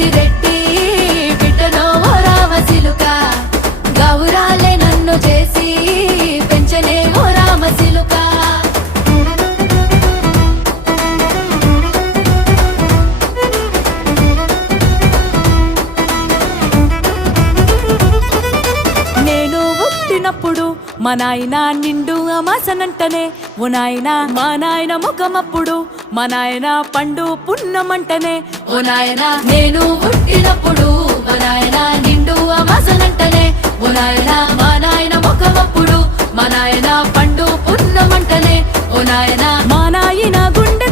పెద్దిరెడ్డి బిడ్డనో ఓ రామసిలుక గౌరాలే నన్ను చేసి పెంచనే ఓ రామసిలుక నేను పుట్టినప్పుడు మా నాయన నిండు అమాసనంటనే ఓ నాయన మా నాయన ముఖమప్పుడు మా నాయన పండు పున్నమంటనే ఓ నాయన నేను పుట్టినప్పుడు మా నాయన నిండు అమాసనంటనే ఓ నాయన మా నాయన ముఖమప్పుడు మా నాయన పండు పున్నమంటనే ఓ నాయన మా నాయన గుండె